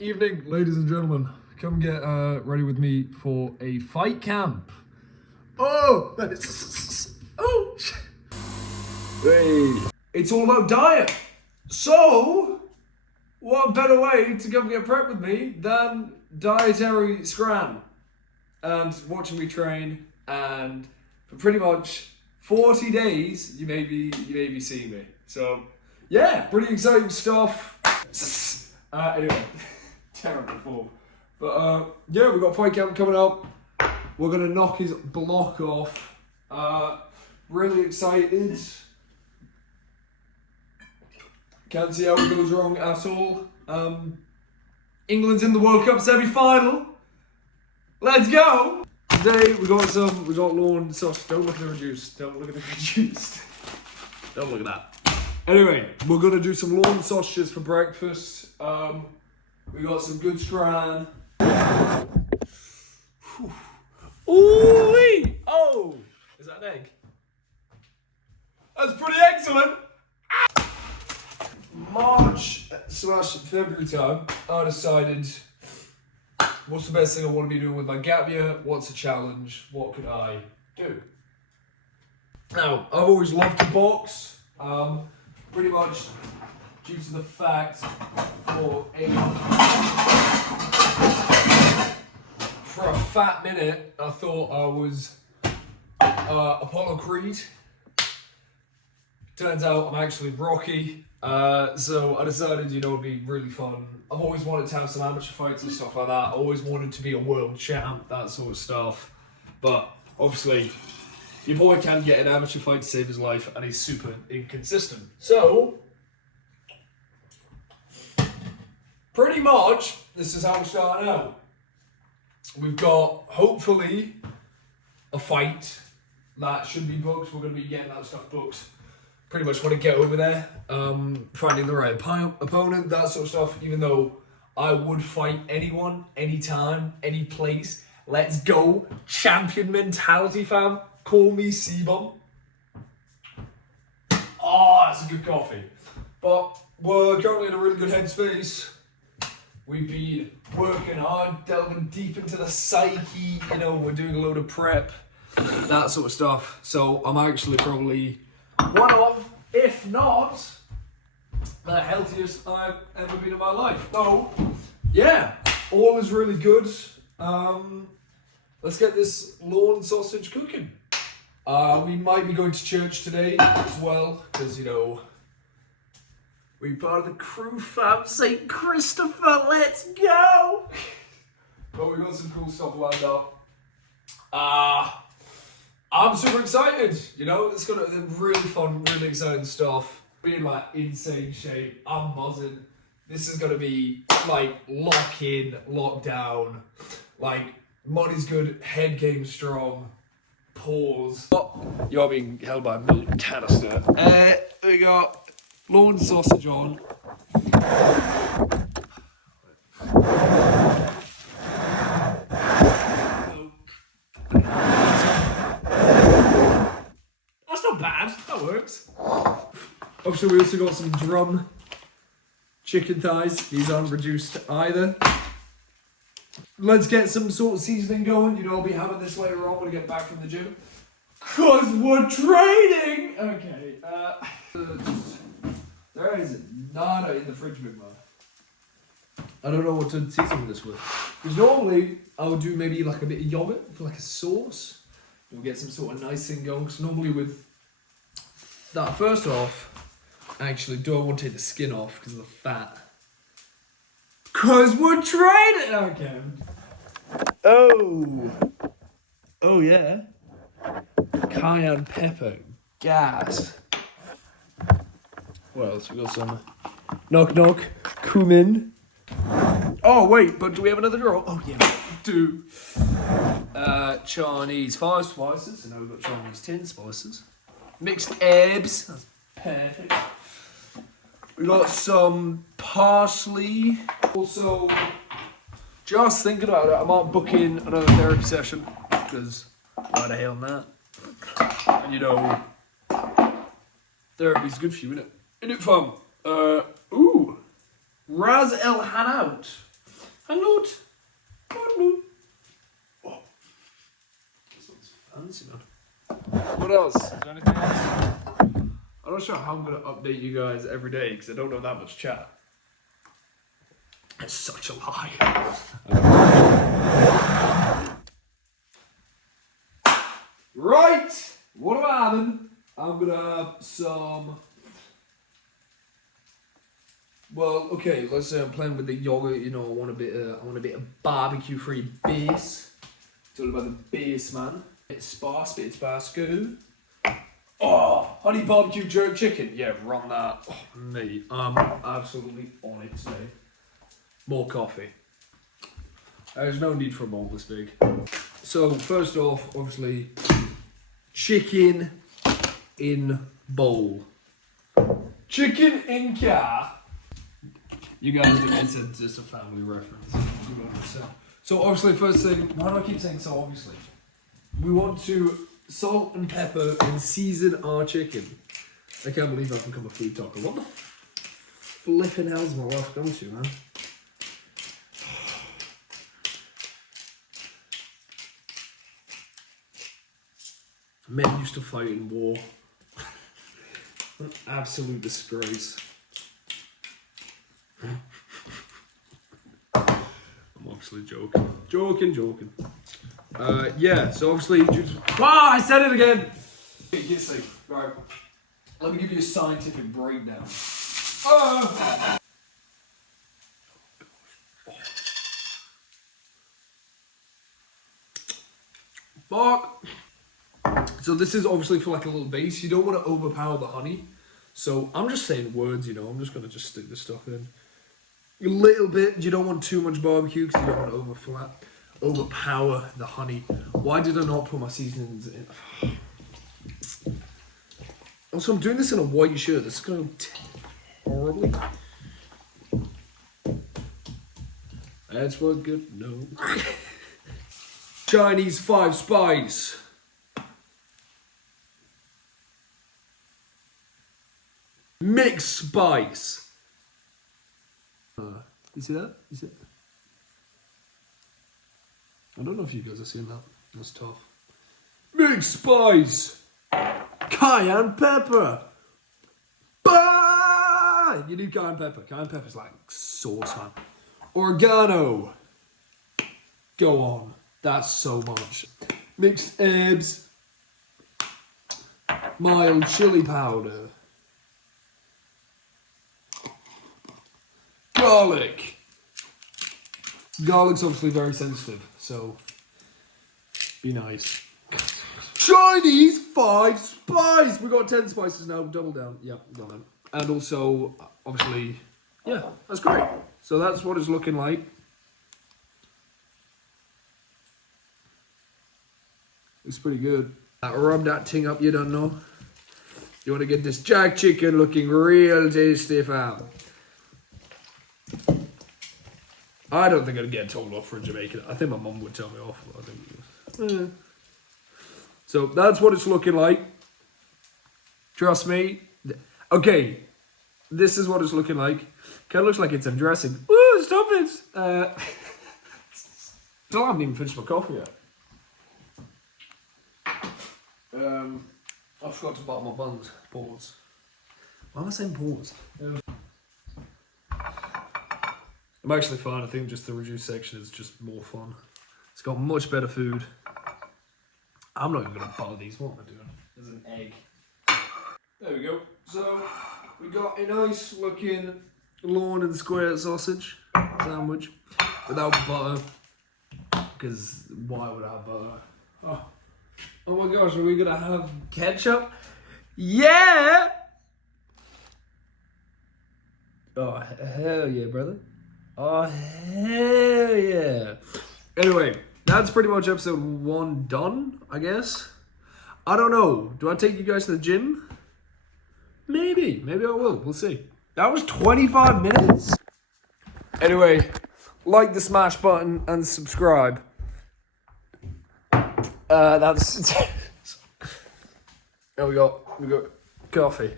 Evening, ladies and gentlemen. Come get ready with me for a fight camp. Oh! Oh! Hey! It's all about diet. So, what better way to come get prepped with me than dietary scram and watching me train, and for pretty much 40 days you may be seeing me. So, yeah, pretty exciting stuff. Anyway, terrible form. But yeah, we've got fight camp coming up. We're gonna knock his block off. Really excited. Can't see how it goes wrong at all. England's in the World Cup semi-final. Let's go! Today we got Lorne sausage. Don't look at the reduced. Don't look at the reduced. Don't look at that. Anyway, we're gonna do some Lorne sausages for breakfast. We got some good scran. Ooh-wee! Oh! Is that an egg? That's pretty excellent! March/February time, I decided what's the best thing I want to be doing with my gap year, what's a challenge, what could I do? Now, I've always loved to box, pretty much due to the fact for a fat minute, I thought I was Apollo Creed. Turns out I'm actually Rocky. So I decided, it'd be really fun. I've always wanted to have some amateur fights and stuff like that. I always wanted to be a world champ, that sort of stuff. But obviously, your boy can't get an amateur fight to save his life, and he's super inconsistent. So, pretty much, this is how we're starting out. We've got, hopefully, a fight that should be booked. We're going to be getting that stuff booked. Pretty much want to get over there, finding the right opponent, that sort of stuff, even though I would fight anyone, anytime, any place. Let's go. Champion mentality, fam. Call me C-Bomb. Oh, that's a good coffee. But we're currently in a really good headspace. We've been working hard, delving deep into the psyche, we're doing a load of prep, that sort of stuff. So I'm actually probably one of, if not, the healthiest I've ever been in my life. So, yeah, all is really good. Let's get this Lorne sausage cooking. We might be going to church today as well, because, we're part of the crew fam, St. Christopher, let's go! But we've got some cool stuff lined up. I'm super excited, it's gonna be really fun, really exciting stuff. We're in insane shape, I'm buzzing. This is gonna be lock in, lock down, money's good, head game strong, pause. You're being held by a milk canister. We got Lorne sausage on. Bad, that works. Obviously, we also got some drum chicken thighs. These aren't reduced either. Let's get some sort of seasoning going. I'll be having this later on when I get back from the gym. Cause we're training! Okay, there is nada in the fridge, big man. I don't know what to season this with. Because normally, I would do maybe a bit of yogurt for a sauce. We'll get some sort of nice thing going. Because normally with that, first off, actually, do I want to take the skin off because of the fat? Because we're training! Okay. Oh, yeah. Cayenne pepper. Gas. What else? We got some knock knock, cumin. Oh, wait, but do we have another drawer? Oh, yeah, we do. Chinese 5 spices. And now we've got Chinese 10 spices. Mixed herbs. That's perfect. We got some parsley. Also, just thinking about it, I might book in another therapy session because why the hell not? And therapy's good for you, isn't it? Isn't it fun? Ras El Hanout. A loot. What loot? Oh. This one's fancy, man. What else? Is there anything else? I'm not sure how I'm going to update you guys every day because I don't know that much chat. It's such a lie. Right, what am I having? I'm going to have some... Well, okay, let's say I'm playing with the yogurt, you know, I want a bit of barbecue-free base. It's all about the base, man. Bit of spice, bit of Tabasco. Oh, honey barbecue jerk chicken. Yeah, run that. Oh, mate, I'm absolutely on it today. More coffee. There's no need for a bowl this big. So, first off, obviously, chicken in bowl. Chicken in car. You guys, it's just a family reference. So obviously, first thing, why do I keep saying so obviously? We want to salt and pepper and season our chicken. I can't believe I've become a food talker. What the flipping hell's my life come to, man? Men used to fight in war. An absolute disgrace. I'm obviously joking. Joking. Yeah, so obviously... I said it again! Right. Let me give you a scientific breakdown. Fuck! So this is obviously for like a little base. You don't want to overpower the honey. So I'm just saying words, you know. I'm just going to just stick this stuff in. A little bit. You don't want too much barbecue because you don't want to overpower the honey. Why did I not put my seasonings in? Also, I'm doing this in a white shirt. This is going horribly. That's what good. No. Chinese 5 spice. Mixed spice. You see that? You see it? I don't know if you guys have seen that. That's tough. Mixed spice. Cayenne pepper. Bah! You need cayenne pepper. Cayenne pepper's like sauce, man. Oregano. Go on. That's so much. Mixed herbs. Mild chili powder. Garlic. Garlic's obviously very sensitive, so be nice. Chinese 5 spice. We got 10 spices now. Double down. Yeah, got it. And also, obviously, yeah, that's great. So that's what it's looking like. It's pretty good. Rub that thing up. You don't know. You want to get this jack chicken looking real tasty, fam. I don't think I'd get told off for a Jamaican. I think my mum would tell me off. But I think, So that's what it's looking like. Trust me. Okay, this is what it's looking like. Kind of looks like it's undressing. Woo, stop it! Still haven't even finished my coffee yet. I forgot to button my buns. Pause. Why am I saying pause? I'm actually fine. I think just the reduced section is just more fun. It's got much better food. I'm not even going to butter these. What am I doing? There's an egg. There we go. So, we got a nice looking Lorne and square sausage sandwich without butter. Because why would I have butter? Oh my gosh, are we going to have ketchup? Yeah! Oh, hell yeah, brother. Oh, hell yeah. Anyway, that's pretty much episode 1 done, I guess. I don't know. Do I take you guys to the gym? Maybe. Maybe I will. We'll see. That was 25 minutes. Anyway, like the smash button and subscribe. That's... Oh, we got coffee.